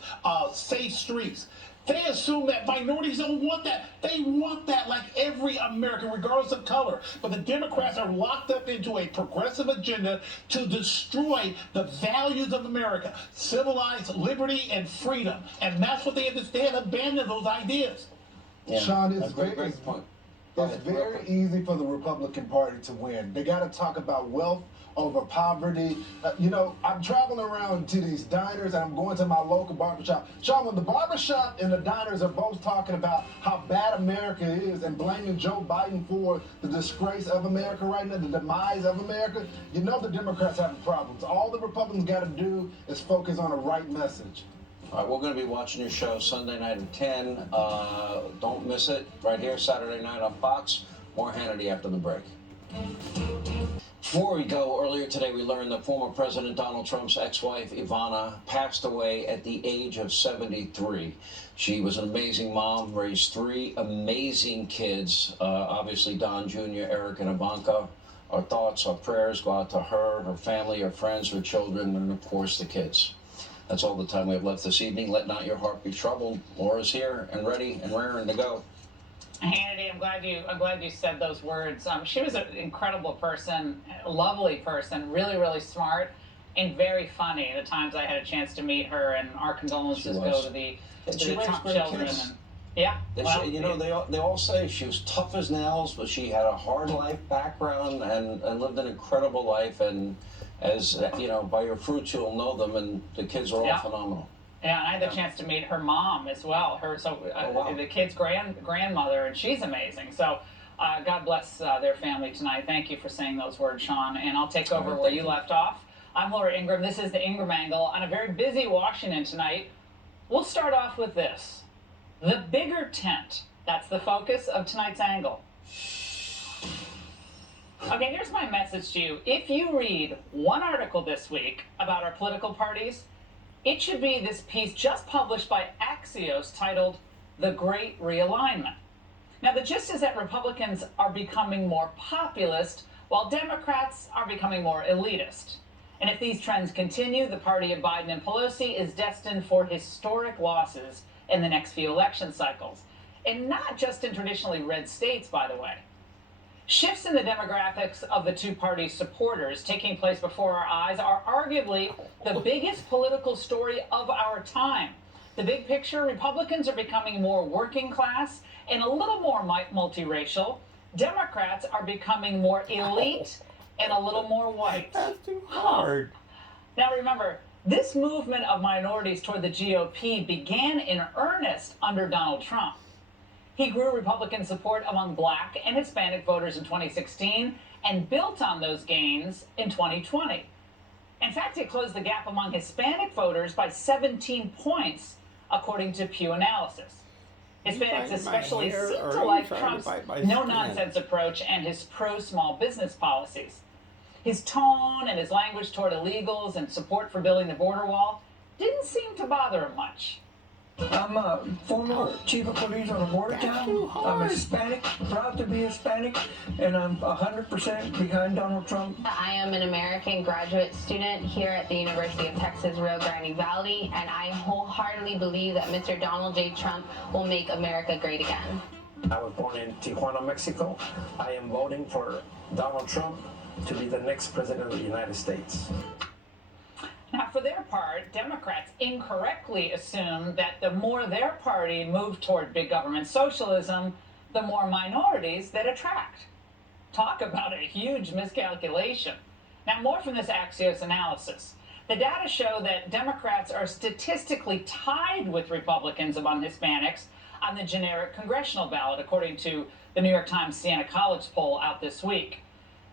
safe streets, they assume that minorities don't want that. They want that like every American, regardless of color. But the Democrats are locked up into a progressive agenda to destroy the values of America, civilized liberty and freedom. And that's what they have abandoned those ideas. Yeah, Sean, it's great point. It's very easy for the Republican Party to win. They got to talk about wealth over poverty. You know, I'm traveling around to these diners and I'm going to my local barbershop. Sean, when the barbershop and the diners are both talking about how bad America is and blaming Joe Biden for the disgrace of America right now, the demise of America, you know the Democrats have problems. All the Republicans got to do is focus on the right message. All right, we're going to be watching your show Sunday night at 10. Don't miss it. Right here, Saturday night on Fox. More Hannity after the break. Before we go, earlier today we learned that former President Donald Trump's ex-wife, Ivana, passed away at the age of 73. She was an amazing mom, raised 3 amazing kids, obviously Don Jr., Eric, and Ivanka. Our thoughts, our prayers go out to her, her family, her friends, her children, and of course the kids. That's all the time we have left this evening. Let not your heart be troubled. Laura's here and ready and raring to go. Hannity, I'm glad you said those words. She was an incredible person, a lovely person, really, really smart, and very funny. The times I had a chance to meet her, and our condolences go to the Trump children. And, yeah, well, you know, they all say she was tough as nails, but she had a hard life background and lived an incredible life. And as you know, by your fruits you'll know them. And the kids are all phenomenal. Yeah, and I had the chance to meet her mom as well. The kid's grandmother, and she's amazing. So, God bless their family tonight. Thank you for saying those words, Sean. And I'll take over where you left off. I'm Laura Ingraham. This is the Ingraham Angle on a very busy Washington tonight. We'll start off with this: the bigger tent. That's the focus of tonight's angle. Okay, here's my message to you. If you read one article this week about our political parties, it should be this piece just published by Axios titled The Great Realignment. Now, the gist is that Republicans are becoming more populist while Democrats are becoming more elitist. And if these trends continue, the party of Biden and Pelosi is destined for historic losses in the next few election cycles. And not just in traditionally red states, by the way. Shifts in the demographics of the two parties' supporters taking place before our eyes are arguably the biggest political story of our time. The big picture, Republicans are becoming more working class and a little more multiracial. Democrats are becoming more elite and a little more white. That's too hard. Now remember, this movement of minorities toward the GOP began in earnest under Donald Trump. He grew Republican support among Black and Hispanic voters in 2016 and built on those gains in 2020. In fact, he closed the gap among Hispanic voters by 17 points, according to Pew analysis. Hispanics especially seem to like Trump's no-nonsense approach and his pro-small business policies. His tone and his language toward illegals and support for building the border wall didn't seem to bother him much. I'm a former chief of police on a border town. I'm Hispanic, proud to be Hispanic, and I'm 100% behind Donald Trump. I am an American graduate student here at the University of Texas, Rio Grande Valley, and I wholeheartedly believe that Mr. Donald J. Trump will make America great again. I was born in Tijuana, Mexico. I am voting for Donald Trump to be the next president of the United States. Now, for their part, Democrats incorrectly assume that the more their party moved toward big government socialism, the more minorities they'd attract. Talk about a huge miscalculation. Now, more from this Axios analysis. The data show that Democrats are statistically tied with Republicans among Hispanics on the generic congressional ballot, according to the New York Times Siena College poll out this week.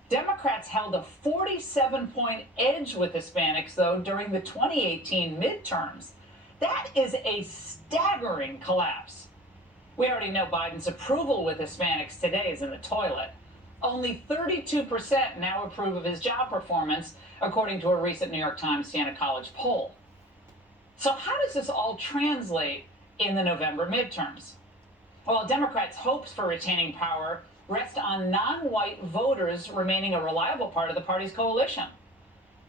Democrats held a 47-point edge with Hispanics, though, during the 2018 midterms. That is a staggering collapse. We already know Biden's approval with Hispanics today is in the toilet. Only 32% now approve of his job performance, according to a recent New York Times Siena College poll. So how does this all translate in the November midterms? Well, Democrats' hopes for retaining power rest on non-white voters remaining a reliable part of the party's coalition.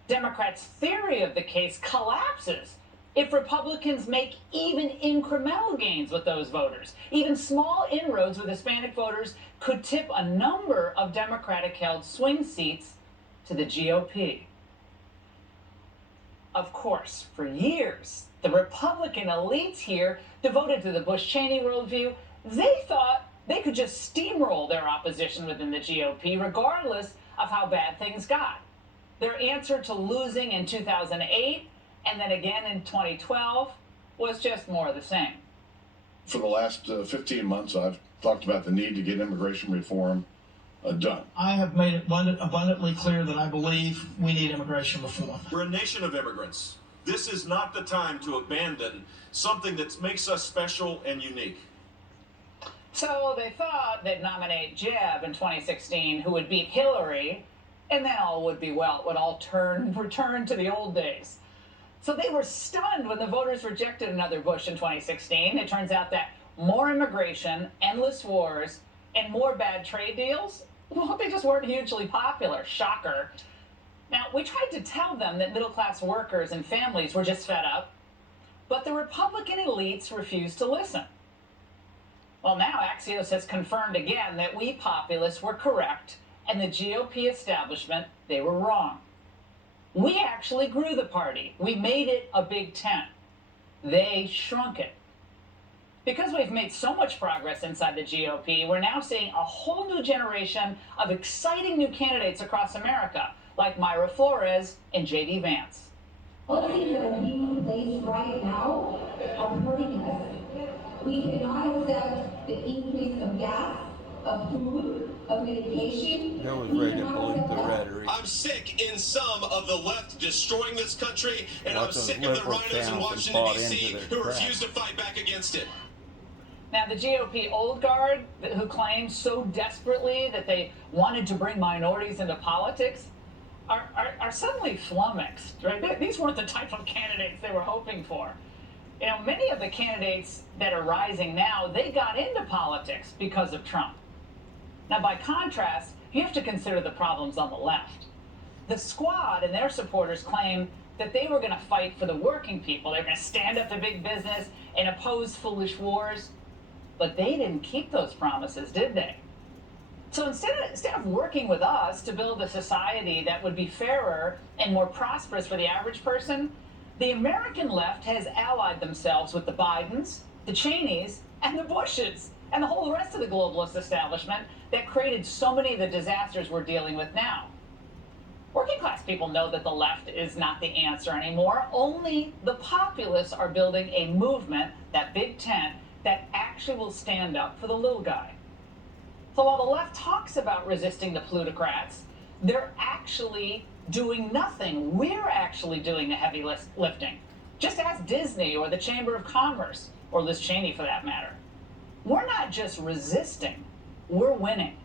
Democrats' theory of the case collapses if Republicans make even incremental gains with those voters. Even small inroads with Hispanic voters could tip a number of Democratic-held swing seats to the GOP. Of course, for years, the Republican elites here, devoted to the Bush-Cheney worldview, they thought they could just steamroll their opposition within the GOP, regardless of how bad things got. Their answer to losing in 2008 and then again in 2012 was just more of the same. For the last 15 months, I've talked about the need to get immigration reform done. I have made it abundantly clear that I believe we need immigration reform. We're a nation of immigrants. This is not the time to abandon something that makes us special and unique. So they thought they'd nominate Jeb in 2016, who would beat Hillary, and then all would be well. It would all return to the old days. So they were stunned when the voters rejected another Bush in 2016. It turns out that more immigration, endless wars, and more bad trade deals, well, they just weren't hugely popular. Shocker. Now, we tried to tell them that middle-class workers and families were just fed up, but the Republican elites refused to listen. Well, now Axios has confirmed again that we populists were correct and the GOP establishment, they were wrong. We actually grew the party. We made it a big tent. They shrunk it. Because we've made so much progress inside the GOP, we're now seeing a whole new generation of exciting new candidates across America, like Myra Flores and J.D. Vance. Policies that are being placed right now are hurting us. We cannot accept the increase of gas, of food, of medication. That was ready to pollute the rhetoric. I'm sick in some of the left destroying this country, and Lots I'm of sick of the liberal rhinos in towns Washington, bought D.C. into their who crap. refuse to fight back against it. Now, the GOP old guard, who claimed so desperately that they wanted to bring minorities into politics, are suddenly flummoxed, right? These weren't the type of candidates they were hoping for. You know, many of the candidates that are rising now, they got into politics because of Trump. Now, by contrast, you have to consider the problems on the left. The Squad and their supporters claim that they were going to fight for the working people. They were going to stand up to big business and oppose foolish wars. But they didn't keep those promises, did they? So instead of working with us to build a society that would be fairer and more prosperous for the average person, the American left has allied themselves with the Bidens, the Cheneys, and the Bushes, and the whole rest of the globalist establishment that created so many of the disasters we're dealing with now. Working class people know that the left is not the answer anymore. Only the populists are building a movement, that big tent, that actually will stand up for the little guy. So while the left talks about resisting the plutocrats, they're actually doing nothing. We're actually doing the heavy lifting. Just ask Disney or the Chamber of Commerce, or Liz Cheney for that matter. We're not just resisting, we're winning.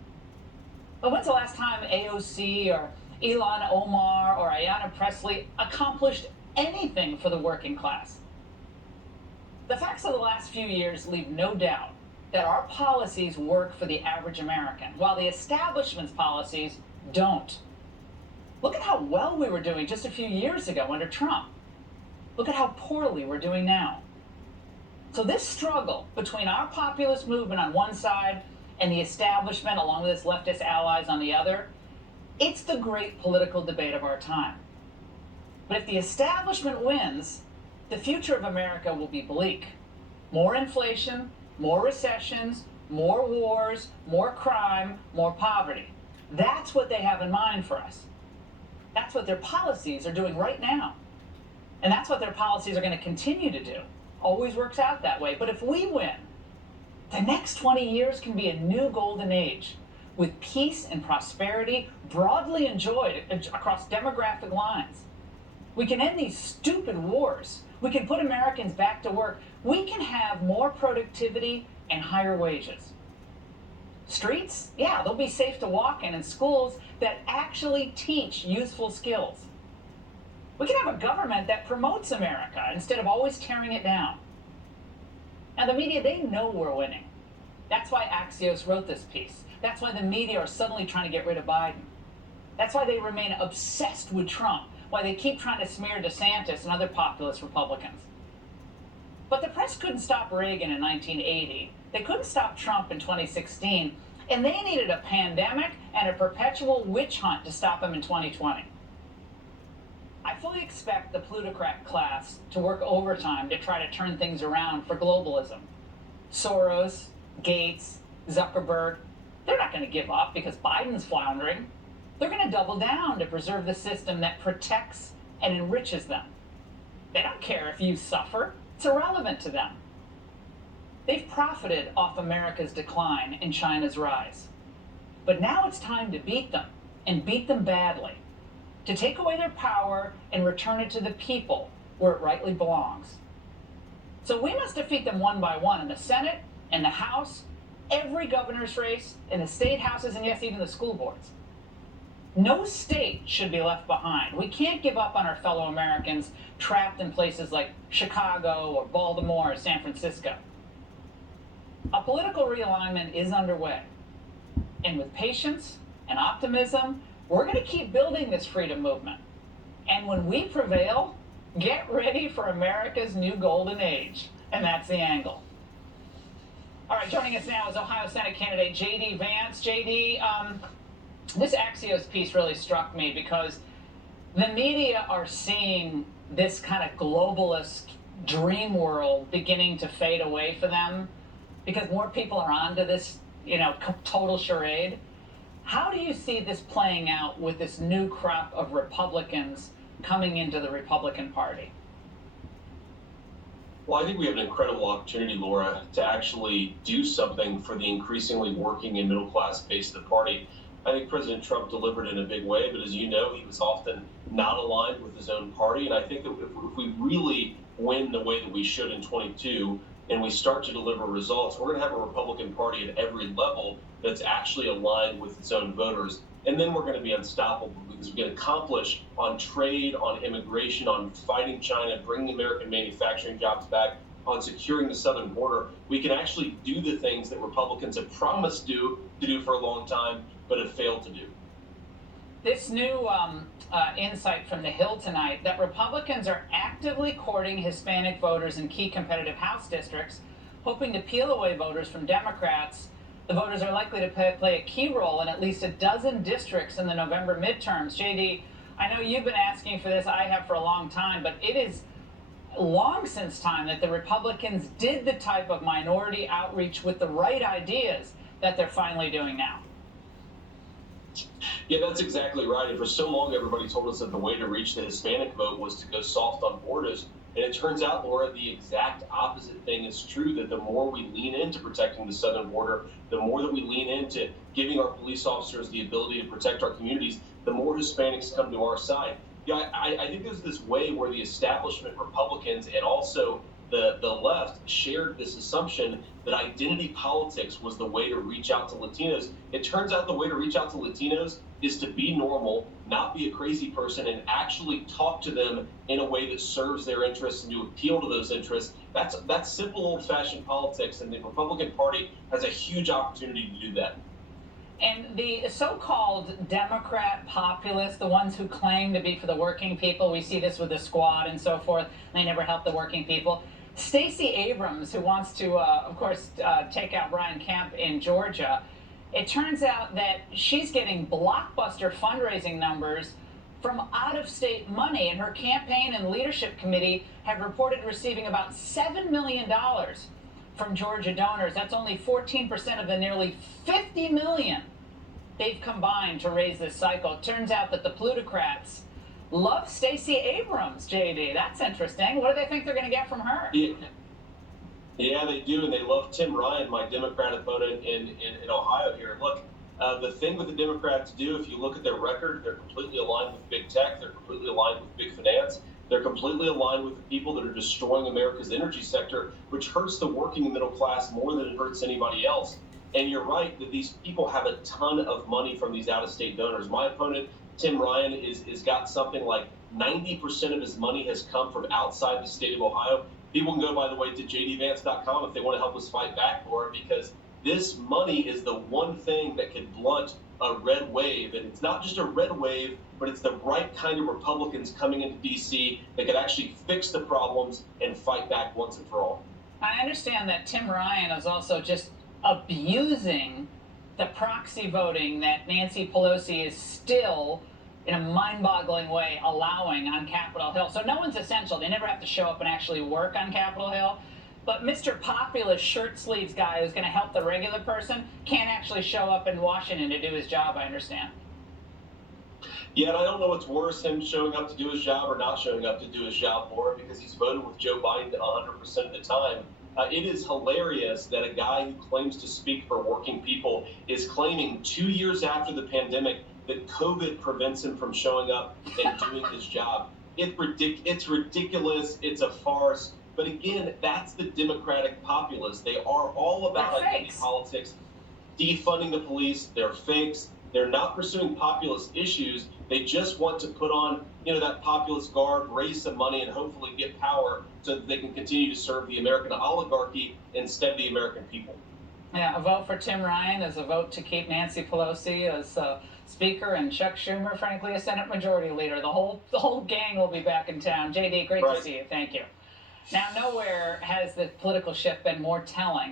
But when's the last time AOC or Ilhan Omar or Ayanna Pressley accomplished anything for the working class? The facts of the last few years leave no doubt that our policies work for the average American, while the establishment's policies don't. Look at how well we were doing just a few years ago under Trump. Look at how poorly we're doing now. So this struggle between our populist movement on one side and the establishment, along with its leftist allies on the other, it's the great political debate of our time. But if the establishment wins, the future of America will be bleak. More inflation, more recessions, more wars, more crime, more poverty. That's what they have in mind for us. That's what their policies are doing right now. And that's what their policies are going to continue to do. Always works out that way. But if we win, the next 20 years can be a new golden age with peace and prosperity broadly enjoyed across demographic lines. We can end these stupid wars. We can put Americans back to work. We can have more productivity and higher wages. Streets? Yeah, they'll be safe to walk in, and schools that actually teach useful skills. We can have a government that promotes America instead of always tearing it down. Now, the media, they know we're winning. That's why Axios wrote this piece. That's why the media are suddenly trying to get rid of Biden. That's why they remain obsessed with Trump, why they keep trying to smear DeSantis and other populist Republicans. But the press couldn't stop Reagan in 1980. They couldn't stop Trump in 2016. And they needed a pandemic and a perpetual witch hunt to stop him in 2020. I fully expect the plutocrat class to work overtime to try to turn things around for globalism. Soros, Gates, Zuckerberg, they're not going to give up because Biden's floundering. They're going to double down to preserve the system that protects and enriches them. They don't care if you suffer. It's irrelevant to them. They've profited off America's decline and China's rise. But now it's time to beat them, and beat them badly. To take away their power and return it to the people where it rightly belongs. So we must defeat them one by one in the Senate, in the House, every governor's race, in the state houses, and yes, even the school boards. No state should be left behind. We can't give up on our fellow Americans trapped in places like Chicago or Baltimore or San Francisco. A political realignment is underway. And with patience and optimism, we're going to keep building this freedom movement. And when we prevail, get ready for America's new golden age. And that's the angle. All right, joining us now is Ohio Senate candidate J.D. Vance. J.D., this Axios piece really struck me because the media are seeing this kind of globalist dream world beginning to fade away for them because more people are onto this, total charade. How do you see this playing out with this new crop of Republicans coming into the Republican Party? Well, I think we have an incredible opportunity, Laura, to actually do something for the increasingly working and middle class base of the party. I think President Trump delivered in a big way, but as you know, he was often not aligned with his own party. And I think that if we really win the way that we should in 22 and we start to deliver results, we're going to have a Republican Party at every level that's actually aligned with its own voters. And then we're going to be unstoppable because we can accomplish on trade, on immigration, on fighting China, bringing American manufacturing jobs back, on securing the southern border. We can actually do the things that Republicans have promised to do for a long time, but have failed to do. This new insight from the Hill tonight that Republicans are actively courting Hispanic voters in key competitive House districts, hoping to peel away voters from Democrats. The voters are likely to play a key role in at least a dozen districts in the November midterms. JD, I know you've been asking for this, I have for a long time, but it is long since time that the Republicans did the type of minority outreach with the right ideas that they're finally doing now. Yeah, that's exactly right. And for so long, everybody told us that the way to reach the Hispanic vote was to go soft on borders. And it turns out, Laura, the exact opposite thing is true, that the more we lean into protecting the southern border, the more that we lean into giving our police officers the ability to protect our communities, the more Hispanics come to our side. Yeah, I think there's this way where the establishment Republicans and also the left shared this assumption that identity politics was the way to reach out to Latinos. It turns out the way to reach out to Latinos is to be normal, not be a crazy person, and actually talk to them in a way that serves their interests and to appeal to those interests. That's simple old-fashioned politics, and the Republican Party has a huge opportunity to do that. And the so-called Democrat populists, the ones who claim to be for the working people, we see this with the Squad and so forth, they never help the working people. Stacey Abrams, who wants to, of course, take out Brian Kemp in Georgia, it turns out that she's getting blockbuster fundraising numbers from out-of-state money, and her campaign and leadership committee have reported receiving about $7 million from Georgia donors. That's only 14% of the nearly $50 million they've combined to raise this cycle. It turns out that the plutocrats love Stacey Abrams, JD. That's interesting. What do they think they're going to get from her? Yeah, they do, and they love Tim Ryan, my Democrat opponent in Ohio here. Look, the thing with the Democrats do, if you look at their record, they're completely aligned with big tech, they're completely aligned with big finance, they're completely aligned with the people that are destroying America's energy sector, which hurts the working middle class more than it hurts anybody else. And you're right that these people have a ton of money from these out-of-state donors. My opponent, Tim Ryan, is got something like 90% of his money has come from outside the state of Ohio. People can go, by the way, to jdvance.com if they want to help us fight back for it, because this money is the one thing that could blunt a red wave. And it's not just a red wave, but it's the right kind of Republicans coming into D.C. that could actually fix the problems and fight back once and for all. I understand that Tim Ryan is also just abusing the proxy voting that Nancy Pelosi is still, in a mind-boggling way, allowing on Capitol Hill. So no one's essential. They never have to show up and actually work on Capitol Hill. But Mr. Populist shirt sleeves guy who's going to help the regular person can't actually show up in Washington to do his job, I understand. Yeah, and I don't know what's worse, him showing up to do his job or not showing up to do his job, Laura, because he's voted with Joe Biden 100% of the time. It is hilarious that a guy who claims to speak for working people is claiming 2 years after the pandemic that COVID prevents him from showing up and doing his job. It's ridiculous. It's a farce. But again, that's the Democratic populists. They are all about identity politics, defunding the police. They're fakes. They're not pursuing populist issues. They just want to put on, that populist garb, raise some money, and hopefully get power so that they can continue to serve the American oligarchy instead of the American people. Yeah, a vote for Tim Ryan is a vote to keep Nancy Pelosi as Speaker and Chuck Schumer, frankly, as Senate Majority Leader. The whole gang will be back in town. JD, great to see you. Thank you. Now, nowhere has the political shift been more telling